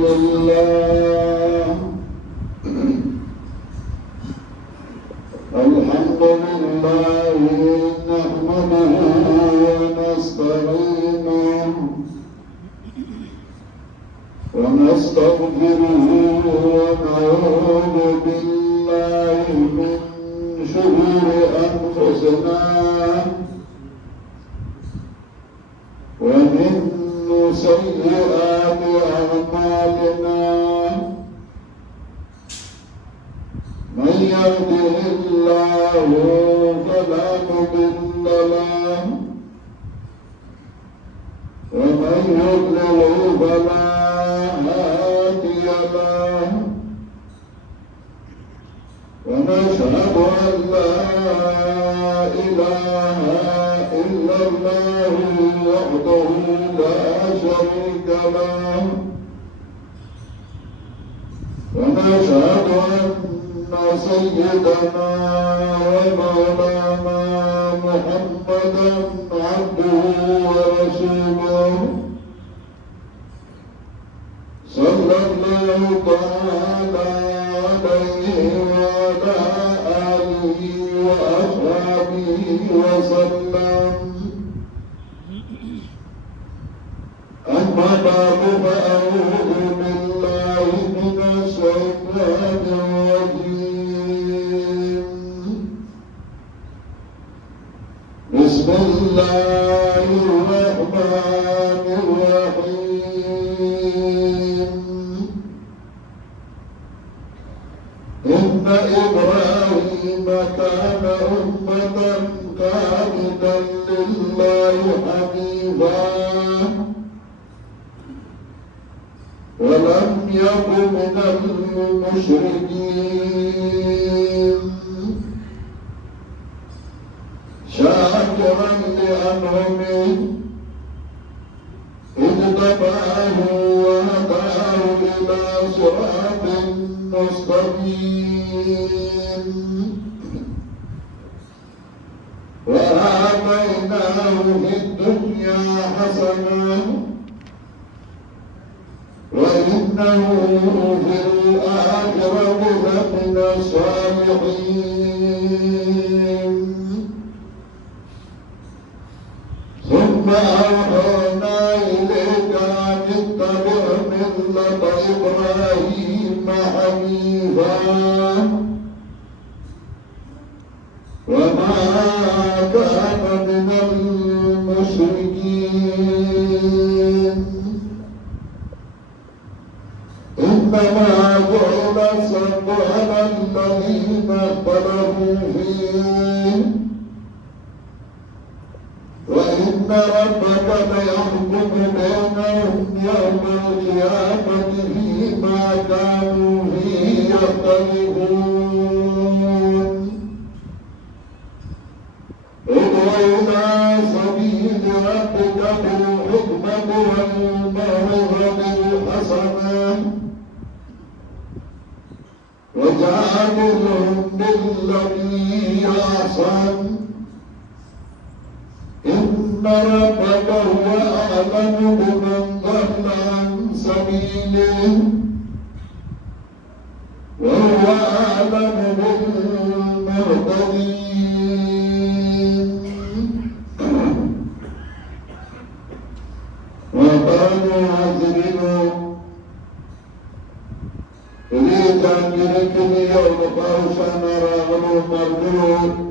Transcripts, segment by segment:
لله نحمده ونستعينه ونستغفره ونعوذ بالله من شرور أنفسنا ومن سيئات أعمالنا من يهده الله فلا مضل له ومن يضلل فلا هادي له ونشهد أن لا إله إلا الله وحده لا شريك له ونشهد أن سيدنا ومولانا محمدا عبده ورسوله صلى الله تعالى عليه وعلى آله وأصحابه وسلم أما بعد فأعوذ بالله من الشيطان الرجيم بسم الله الرحمن الرحيم إن إبراهيم كان أمة قانتا لله حنيفا ولم يكن من المشركين شاكرا لأنعمه اجتباه وهداه إلى صراط مستقيم وآتيناه في الدنيا حسنة وإنه في الآخرة لمن الصالحين ثم أوحينا إليك أن اتبع ملة إبراهيم حنيفا وما كان من المشركين إنما جعل الصبر على الذين اختلفوا فيه وإن ربك ليحكم بينهم يوم القيامة فيما كانوا فيه يختلفون ادع إلى سبيل ربك بالحكمة والموعظة الحسنة وجادلهم بالتي هي أحسن إن ربك هو أعلم بمن ضل عن سبيله وهو أعلم بالمهتدين وقالوا عذبوا إليك أن يركني يوم فأوشان راغلوا مردود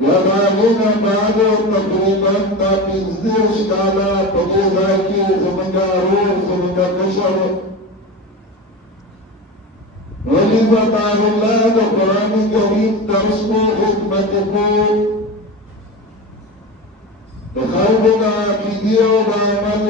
يراغون بعض تقريبا تابزدير شكالا بجيزاكي زمنگا روح زمنگا كشر ولفتاح الله دا قرآن كريم درس کو حکمت کو بخوفنا عقیدی و بعمل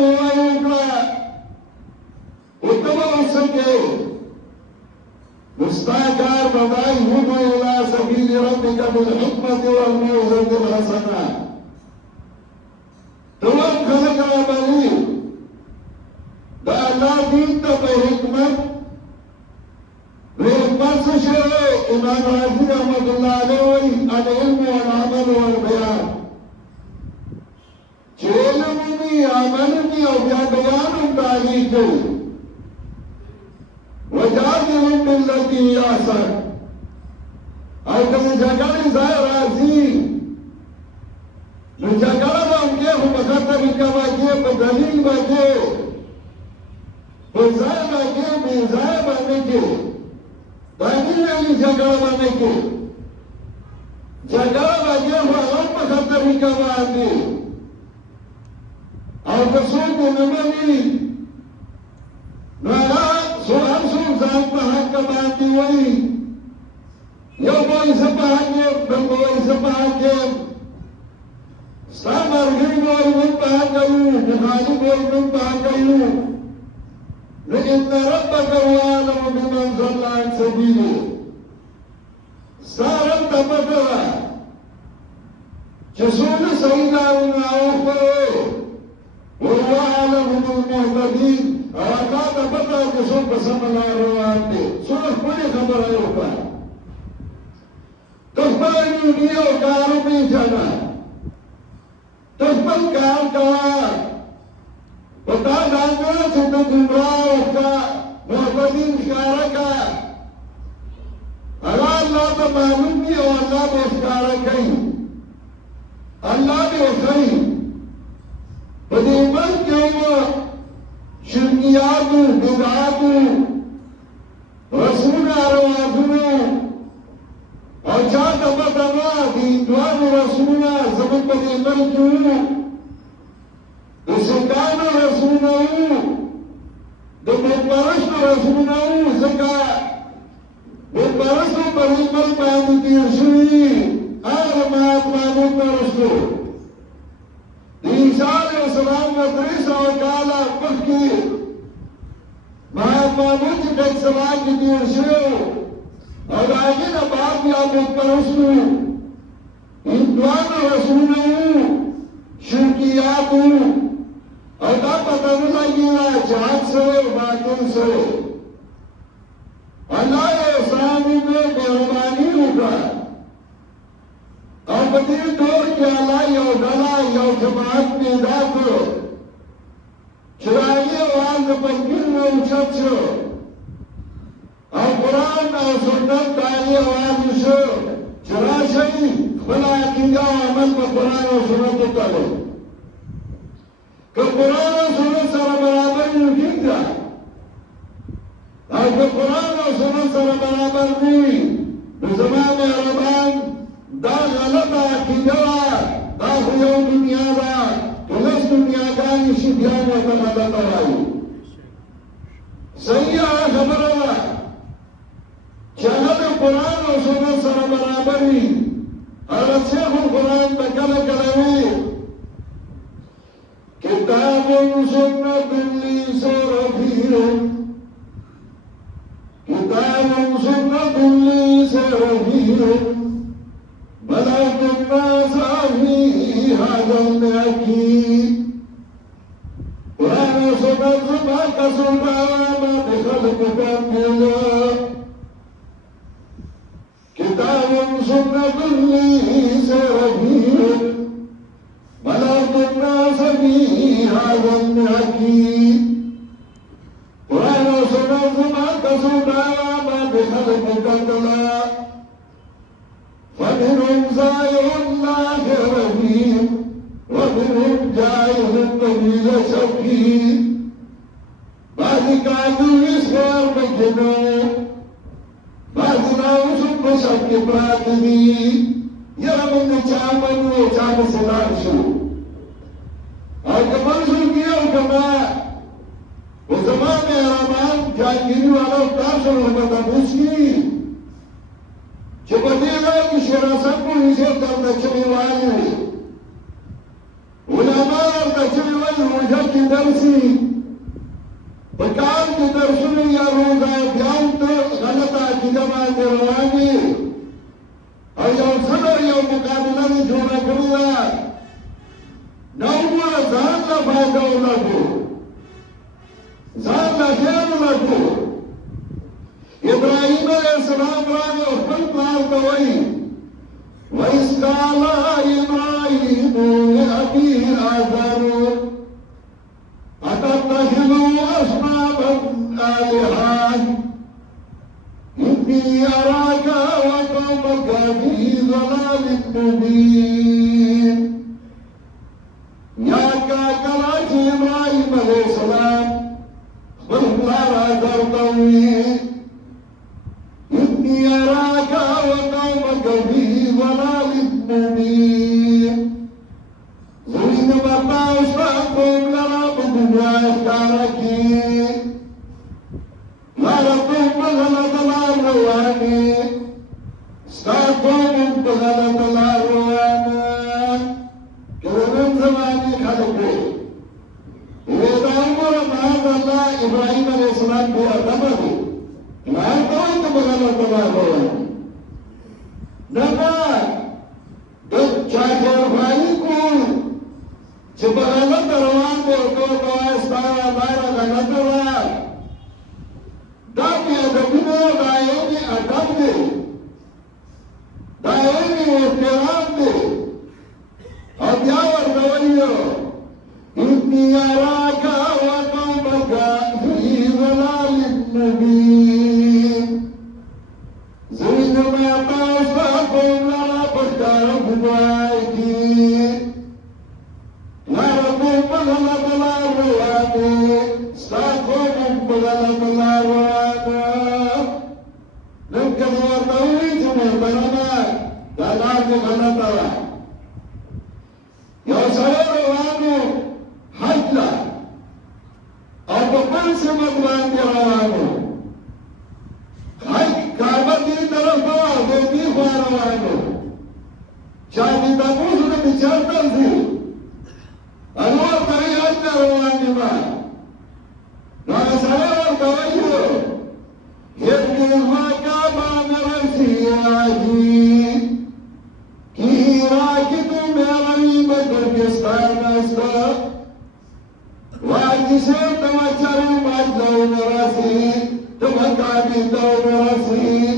موائقا اتبع السكي مستاكار بدائی هدو الى سبیل ربك بالحکمت والموعظة الحسنة تمام خلق عملی دا اللہ دین تا پہ حکمت حکمت سے شعر امام راضی رحمت اللہ علیہ وی العلم والعمل والبیان علمي عملني او بيان تعليق وجادلهم بالتي هي احسن او کله جګړې ځای راځي نو جګړه باندې هم په طریقه باندې په دلیل باندې په ځای باندې په ځای باندې کې باندې یې جګړه باندې کې جګړه باندې هم په طریقه باندې او کسوک نمانی نوالا سوال سو ذات پا حق باندی وی یو بوئی سپا حقیم بل بوئی سپا حقیم ستا مرگی بوئی من پا حقیو مخالی بوئی من پا حقیو لیکن ربک وعالم بمن ضل عن سبیلی ستا رب تپتلا چسول سیدارون آوخبرو وهو أعلم بالمهتدين أراكات بطا كسوك بسم الله الرحمن دي سورة كل خبر أيوكا تخبر يوني وكارو بيجانا تخبر كار كوار بطا دانا سنة دمرا وكا مهتدين شاركا الله تمامني والله بشكاركي الله بيخي بدیمن کیوں شرکیاتو بدعاتو رسول آروازونو اور چاہتا بطنا دیندوان رسولنا زمن بدیمن کیوں دسکان رسولنا دبپرشت رسولنا زکا بپرشت بدیمن باندی تیرشوی آرمات باندی پرشتو عیسیٰ علیہ السلام و 300 کالا پخکی محمد ڈیک سلام کی دیر شو اور آگے نا باپ یا بہت پرسنو ہندوان رسولو شرکیاتو اور دا پتہ نہ لگینا جہاد سے باطل سے اللہ اسلامی میں مہربانی ہوگا اور بدیر دور کے اللہ یو ڈلا یو جماعت پیدا کرو چرائی آواز پر گر میں اچھت شو اور قرآن اور سنت دائی آواز شو چرا شئی بلا عقیدہ عمل پر قرآن اور سنت اتارو کہ قرآن اور سنت سر برابر نہیں جا اور کہ قرآن اور سنت سر برابر نہیں زمان عربان دا غلط عقیدہ دا خیو دنیا دا تلس دنیا دانی شبیان و تمدد آئی صحیح خبر دا چاہت قرآن و سنت سر برابری حضرت شیخ القرآن بکل کلوی کتاب سنت لی سرفیر کتاب سنت لی سرفیر بلغت الناس في هذا الأكيد قرآن سنت ما كسرنا ما بخلق كاملا كتاب سنت لي سرفير بلغت الناس في هذا الأكيد قرآن سنت ما كسرنا ما بخلق كاملا ومنهم زائر الآخر فيه ومنهم جائر طويل شوكي بعد كانوا يسخر بجنو بعد ناوسم بشك براتني يرمون چامن و چام سلام شو اور کمال شو کیا کما وہ زمان میں ارمان جانگیری والا اتار شو رحمت ابوسکی چې په دې ځای کې شرافت په حیثیت درته چوي وایي علما درته چوي وایي روژه کېدل چاکر خواهی کن چه با غلط روان دے تو استانا دائرہ غلط روان دا بی ادبینو دائمی ادب دے دائمی احترام دے اور بیاور دولیو انی اراکا وقومکا فی ظلال مبین زمین میں تاستا قوم لنا پکارا بھوائی کی لارا قوم بغلط لاروانی ستا قوم بغلط لاروانی نمکن وردوی جمعی برنا دالات غلط را یو سوال روانو حج لا اور بپن سے مدوان دی روانو حج کعبہ دی طرف دوا دیتی خواہ روانو شاہدی تابوس نے بچارتا سی انوار تری حج لا روانی با نوہ سوال اور دوائیو یکی کعبہ مرسی آجی کی راکی تو میرائی بدرگستان استا واجی سے تمچاری مجدو مرسی تمکابی دو مرسی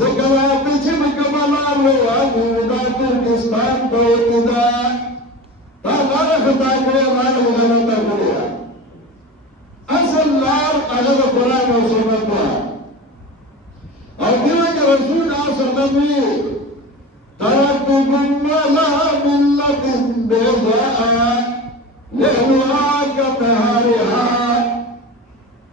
زکرہ پیچھے مکملا روانی دا ترکستان دوتی دا تا لارا خطا کرے لارا غلطا کرے اصل لار اگر قرآن و سنت با اور دیوے کہ رسول اللہ صلی اللہ علیہ وسلم ترکتکم علی ملت بیضاء لئنها كنهارها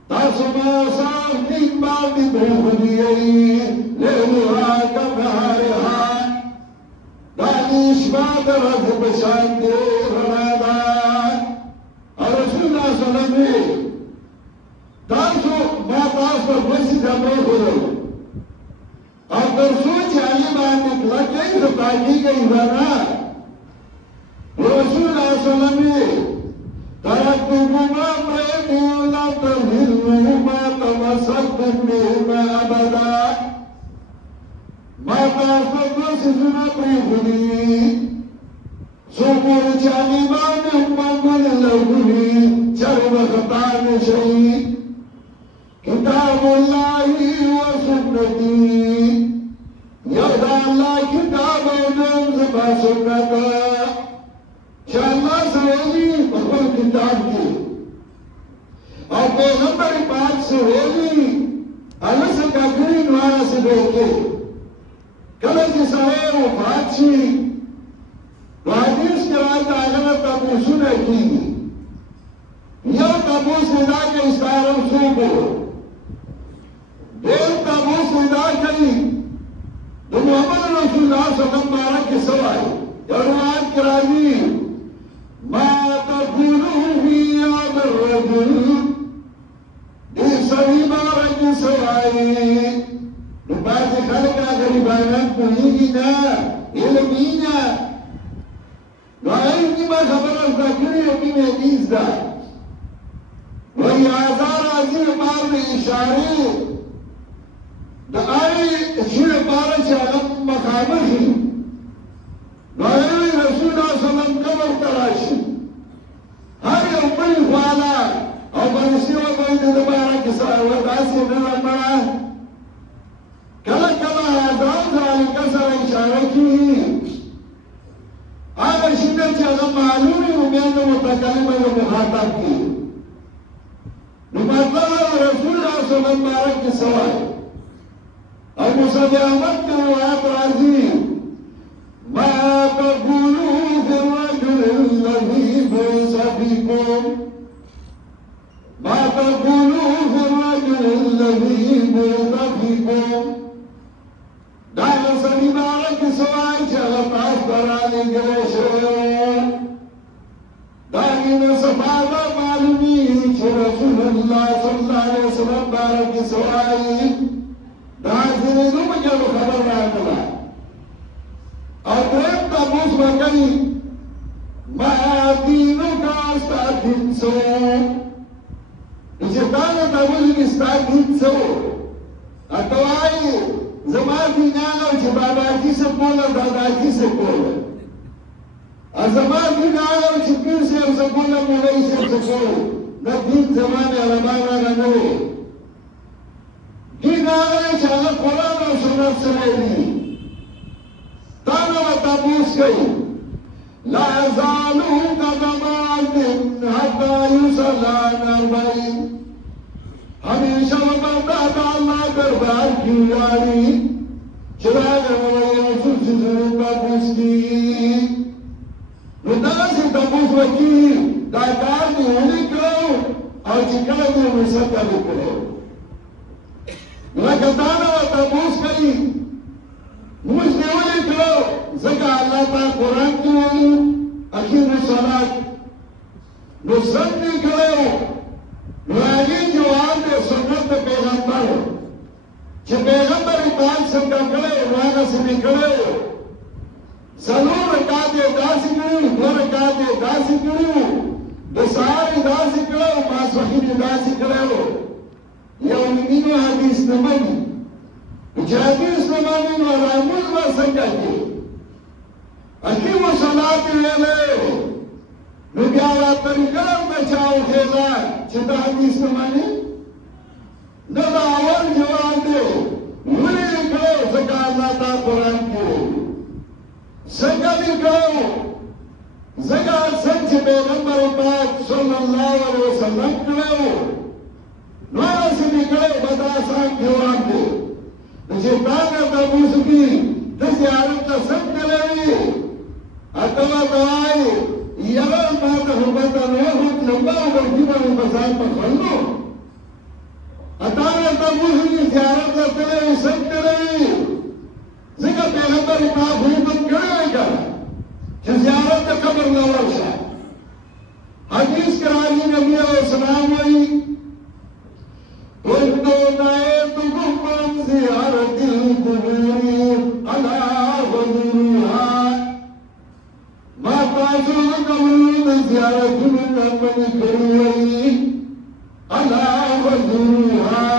تاسما صاف دین باندې بخدیئی لئنها كنهارها دانش باد رض بشان دے رنادا اور رسول اللہ صلی اللہ علیہ وسلم تاسو ما تاسو بسی جمعی خودو اور در سوچ علی باندې کلکئی سپاکی گئی بنا رسول اللہ صلی اللہ علیہ وسلم ترکتکما امرین لا تضلوا تمسکتم بهما ابدا ما تاسو دوسیزونا پریخودی سوپور چانی باندې منگل لگوی چر بخطان شئی کتاب اللہ و سنتی یودا اللہ کتاب و نمزبا سنتا شاہ اللہ سویلی بخبر کتاب کی اور پیغمبر پاک سویلی اللہ سے کاکری نوارا سے دیکھے کلچ سوئے وفات شی حدیث کے رائے آگنا تابوسو نے کی یو تابوس ندا کے استعارم سوکو دیر تابوس ندا کئی تو محمد رسول اللہ صلی اللہ علیہ وسلم کے سوائے یا روایت کرائی ما تقولو فی آد الرجل دی سوی بارک سوائی نباز خلقا غریبانت پوہیگی نا علمی نا نوائن کی با خبر از دکری اپنی حدیث دا وہی آزار عظیم بار میں اشاری دا آئی شیر بارک چاہم مخامخی نوائن رسول اللہ صلی اللہ علیہ وسلم قبر تراشی ہر امپل خوالا اور بنسی و بید دبارہ کسا ورداسی نظر مرا کلا کلا آزاد ذالی کسر اشارہ کی آگر شدر چاہتا معلومی امین متکلم و مخاطب کی نمطلب رسول اللہ صلی اللہ علیہ وسلم کی سوال اور مصد احمد کے روایت راضی ما تقولوا في الرجل الذي بعث فيكم ما تقولوا في الرجل الذي بعث فيكم دائل سبی بارک سوائی چاہت آسپرانی گریشو دائین صفحہ معلومی چھ رسول اللہ صلی اللہ علیہ وسلم بارک سوائی دائزنی دو مجھل خبر راکلا اور درم تابوس بکئی ما دینو کا استاد دین سو اسے تانا تابوس کی استاد دین سو اتوائی زما دینانو چې باباجي سے کوله داداجي سے کوله زما دینانو چې پیر صاحب سے کوله مولوي صاحب سے کوله د دین زمانه علماء راغلي دینانو چې هغه قرآن او سنت سره دي دا نو تاسو کوي لا يزالون قدمان حتى يصلى البيت ہمیشہ بندہ اللہ دربار کی واری چراغ یوسف سے ضرور تپوس کی نو دا سے تپوس وکی دا کار دی ہولی کرو اور چکر دی مسکر کرو لکہ دانا و تپوس کری مجھ دی ہولی کرو زکا اللہ تا قرآن کی ہولی اخیر صلاة نو سب دی کرو راجی جواب دے سنت پیغمبر چې پیغمبر ایمان څنګه کړو راغه څنګه کړو سلور رکعات داسې کړو دو رکعات داسې کړو د سهار داسې کړو ماسپښین داسې کړو یو نیمه حدیث نه مانی چې حدیث نه مانی نو رحمت ما څنګه کې اکیم صلات ویلې نو بیا را طریقه بچاو خیلا چې دا حدیث نه مانی نو دا اول جواب دی ولی کړو ځکه الله تا قرآن کې څنګه دی کړو ځکه څنګه پیغمبر پاک صلی الله علیه وسلم کړو نو هغه دی کړو بدا آسان جواب دی چې تا نه تاسو کې د زیارت ته څنګه لري اته وای یاره ما ته هوبته نو هوت لمبا ورګیبه بازار په خلنو اتاره تاسو کې زیارت ته څنګه لري ځکه پیغمبر پاک حکم کړی چې زیارت ته قبر نه ورشه حدیث کرانی نبی علیہ السلام وی وَإِنَّ نَعِيتُكُمْ مَنْ زِيَارَةِ الْقُبُورِ عَلَى وَدُورِهَا ما تاسو کوم زیارت من امن کړی عَلَى وَدُورِهَا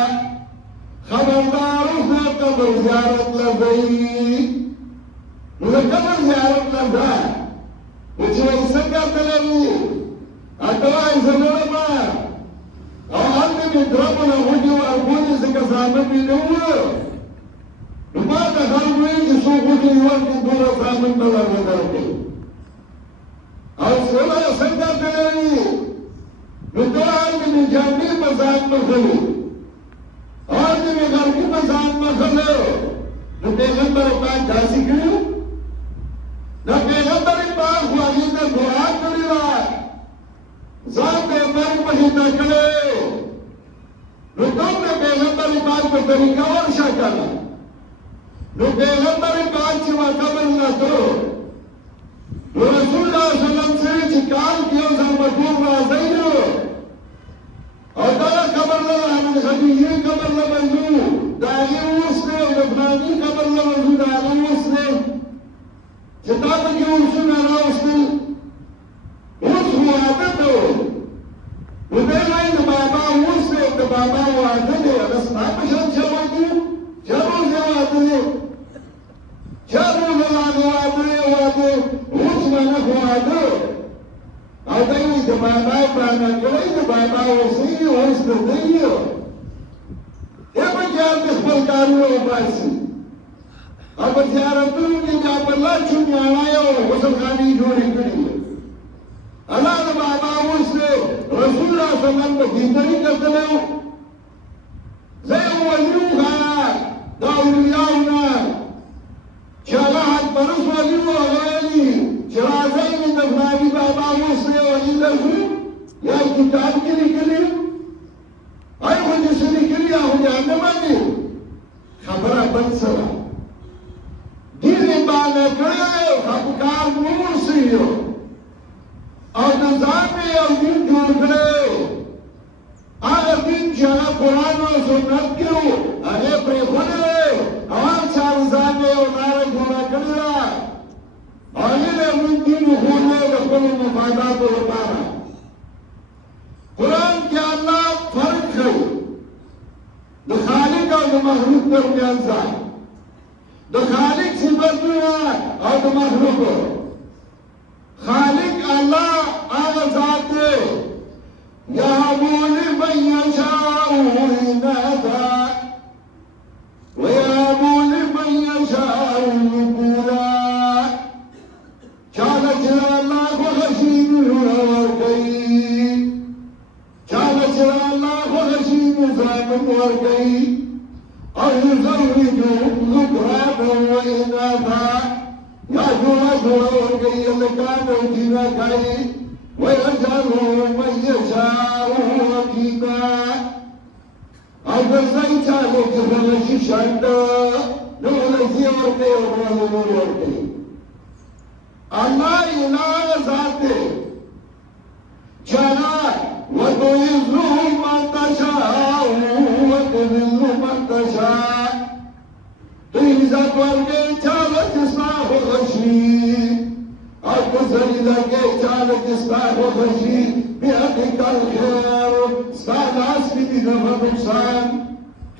خبردار اوسه قبر زیارت لږی نو قبر زیارت لږه چې څنګه تللی اټوای زموږ ما او هغه دې درپنه وځو او ګونې څنګه زامن دې نو نو ما ته هغه وایي چې څو ګونې یو کې دوه زامن نه ورته او څنګه څنګه تللی نو دا دې جامې په ځان مخلو او دې غربي په ځان مخلو نو پیغمبر پاک داسې کړو نو پیغمبر پاک وايي ته دعا کړی و ځان دې مرګ په هیته کړو نو کوم پیغمبر پاک په طریقه ورشه کړه نو پیغمبر پاک چې وکړل نه ته رسول الله صلی الله علیه وسلم چې کال کې ځان په ټول راځي او دا خبر نه راځي خدیجه خبر نه منو دا یې وسته او د فلاني خبر نه منو دا یې وسته چې دا په یو څه نه راوستل اوس هو عادت و دې نه د بابا وسته د بابا وعده دی رس ما په شان شوی دی چارو ځواده چارو وعده اوس ما نه وعده او دا یې د بابا پرانا کوي د بابا وسی اوس د دی په جار د خپل کارونه وباسي او په زیارتونو کې د الله چونیاړه یو غسلخانې جوړې کړې الله د بابا وسه رسول الله صلی الله علیه وسلم په دې طریقه کړو زه ولیو دا اولیاءونه چې الله پرس ولیو غالي چې راځي د فلاني بابا وسه ولی لږو یا کتاب کې لیکلي ایو چې څه لیکلي هغه نه باندې خبره بل سره دین باندې کړو خپکار نور سيو او د ځان یو دین جوړ کړو هغه دین چې قرآن او سنت کې وو هغه پرې خونه او څار ځان یو لار جوړ کړو هغه له موږ دین خو نه د خپل مفادات لپاره قرآن کې الله فرق کوي د خالق او د مخلوق ترمنځ خالق الله آغازات يهب لمن يشاء إناثا ويهب لمن يشاء الذكورا چالت الله وخشين ورقي چالت الله وخشين زامن ورقي أو يزوجهم ذكرانا وإناثا يا جولا ورقي لكان وجنا كاي ويجعل من يشاء عقيما أو زي چالت فلشي شاندا نولزي ورقي ورقي الله إله ذاته جنا وتعز من تشاء وتذل من تشاء تعزت ورقي چالت إصلاح وخشي أو تذل لك چالت إصلاح وخشي بيدك الخير استعناس في نفع نقصان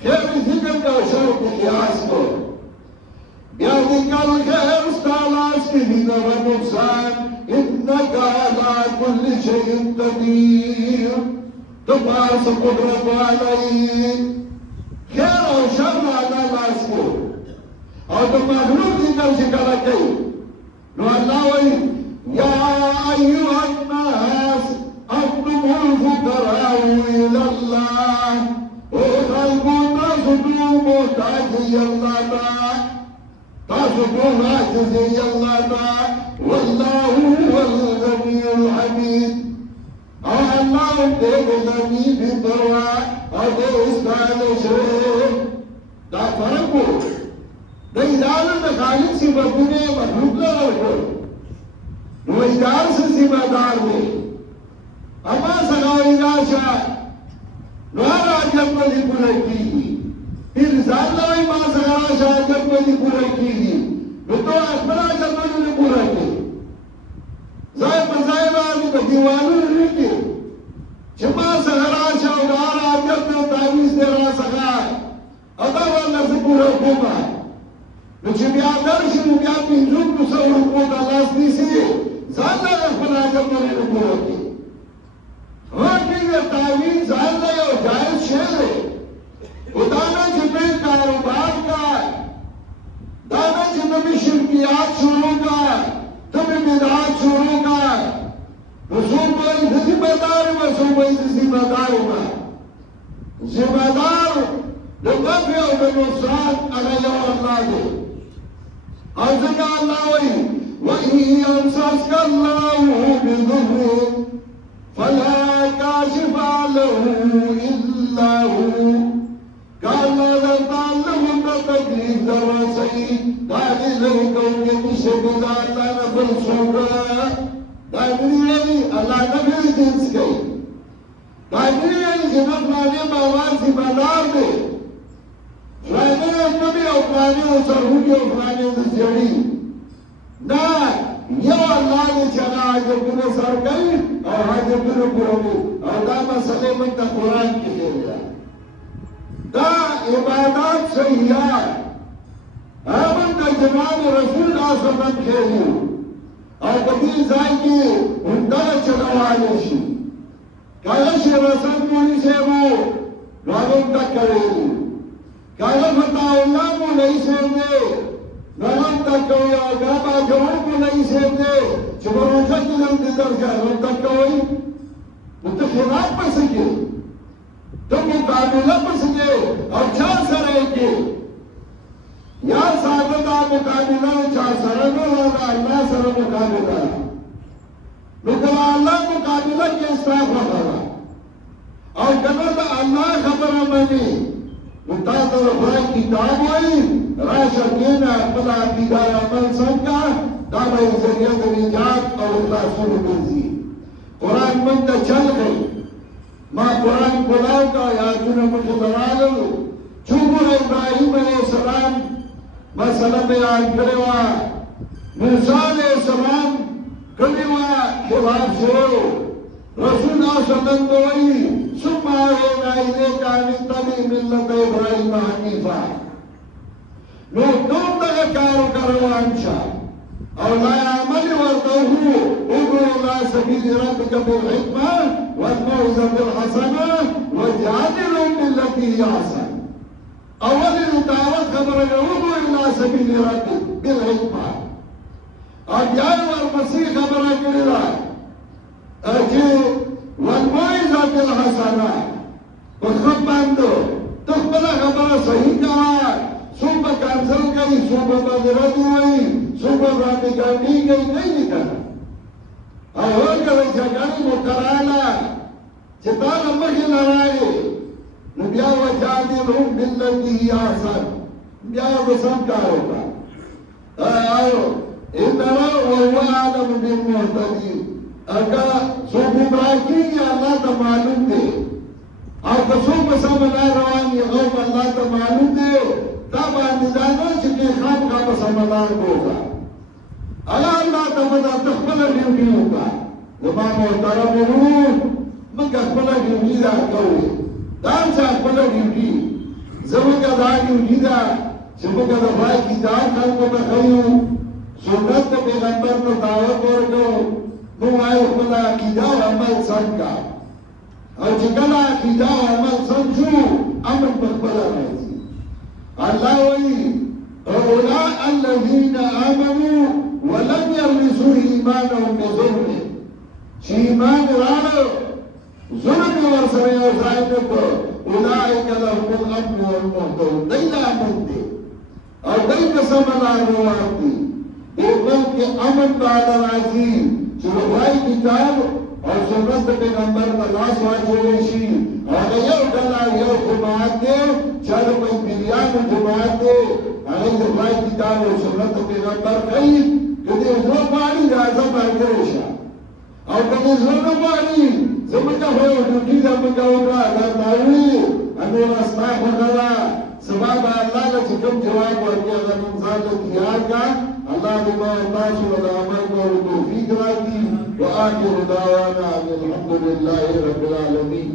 خير ذكر وشر بقياسه بيدك الخير استعناس في نفع نقصان إنك على كل شيء قدير تبارس قدرة عليه خير وشر على ناسه أو تمخلوق ذكر شكركي نو الله يا أيها الناس أنتم الفقراء إلى الله وخلقوا تصدوا محتاجي الله تصدوا عاجزي الله والله هو الغني الحميد الله الغني بالدواء استعان شيء لا فرقوا إدارة خالق صفتونه مخلوق لا ورکړو نو ادارة سے ذمہ دار دی اما سغاوی راشه نو هر حاجت باندې پوره کیږي پیر ځان لای ما سغا راشه حاجت باندې پوره کیږي نو ته خپل حاجت باندې پوره کیږي ځای په ځای باندې په دیوالونو لیکي چې ما سغا راشه او هر حاجت نو تعویض دی را سغا ادا ولنه پوره کومه نو چې بیا درشي نو بیا پنځوس سوه روپو د لاس نیسي ځان له خپل حاجت باندې پوره کړي هغه تعویض ځان له یو جایز شی دی خو دا نه چې ته کاروبار کا دا نه چې ته شرکیات شروع کا ته بدعات شروع کا نو څوک وایي زه ذمه دار یم څوک وایي زه ذمه دار یم ذمه دار د نفع او د نقصان هغه یو الله دی او ځکه الله وایي وإن يمسسك الله بضر فلا كاشف له إلا هو قال لا تعلم تكليف درسي دعني لكم يمشي لا نفل صورة دعني الله نفل جنس كي دعني جنب لاني موازي مدار دي فلاني النبي او فلاني او سرهوكي او فلاني دسجري نا یو الله دې چې حاجتونه سر کوي او حاجتونه پوروي او دا مسئله موږ ته قرآن کې دی دا عبادات صحیحه هغه د جناب رسول الله صلی الله علیه وسلم او په دې ځای کې همدا چلوالي شي کله چې رسول مولوی صاحب نو هغه تکړه کله فتا الله مولوی صاحب نام تکوي او غابا جوړ کولای شي دې چې ورته کلم دې درځه نو تکوي نو ته خلاف پسې کې ته مقابله پسې کې او چا سره کې یا ساده مقابله چا سره نو الله سره مقابله نو کله الله مقابله کې اسراف وکړه او کله الله خبره مانی متاثر خدای کتاب وایي راشه کېنه خپل عقیده عمل څنګه دا به ذریعه د نجات او خلاصون ګرځي قرآن موږ ته چل کوي ما قرآن کلاو کا آیاتونه مخې ته راغلل چې وګوره ابراهیم علیه السلام مسله بیان کړې وه موسی علیه السلام کړې وه خلاف شوی رسول الله صلی الله علیه وسلم وایي ثم أوحينا إليك أن اتبع ملة إبراهيم حنيفا نو دوم دغه کارو روان شه او لا عمل ورته ادعو الى سبيل ربك بالحكمه والموعظه الحسنه وجادلهم بالتي هي احسن. اول دعوت خبره ادعو الى سبيل ربك بالحكمه. بیا ورپسې خبره کړې ده چې والموعظه الحسنه په ښه باندې ته خپله خبره صحیح کوه. څوک به کانسل کوي، څوک به بدرد ووایي، څوک به راپېګاډي کوي، کوي که نه. او هغه د جګړې مقرره چې تا له مخې نه راغې نو بیا وجادلهم بالتي هي احسن، بیا به سم کار وکړه. انه وهو اعلم بالمهتدين. اگر څوک ګمراه کېږي الله ته معلوم دی، او که څوک په سمه لار روان وي هغه هم الله ته معلوم دی. دا باندې دا نه چې کې خامخا په سمه لار وکړه. هغه الله ته به دا ته خپله ډیوټي وکړه. زما محترم ورور موږ خپله ډیوټي دا کوو، دا هم چې خپله ډیوټي زموږ دا ډیوټي ده چې موږ د خدای کتاب خلکو ته ښیو، سنت د پیغمبر ته دعوت ورکړو. موږ وایو خپله عقیده او عمل سم کړه، او چې کله عقیده او عمل سم شو امن په خپله راځي. الله وایي هؤلاء الذين آمنوا ولم يلبسوا إيمانهم بظلم. چې ایمان راغی ظلم یې ورسره یو ځای نه کړ، اولئک لهم الامن والمهتدون. دی له امن دی او دی په سمه لار روان دي. دې ملک کې امن بالا راځي چې د خدای کتاب او سنت د پیغمبر ته لاس واچولی شي. هغه یو ډله یو جماعت دی چې هغه پیغمبریانو جماعت دی، هغه د خدای کتاب او سنت د پیغمبر ښیي. که دې زړه غواړي راځه ملګری شه، او که دې زړه نه غواړي زموږ خو یو ډوډۍ ده موږ وکړه درته ووایي نوره ستا خوښه ده. سبا به الله له چې کوم جواب ورکړي هغه نن ځان له تیار کړه. الله دې ما او تاسو له عمل کولو توفیق راکړي. وآخر دعوانا الحمد لله رب العالمين.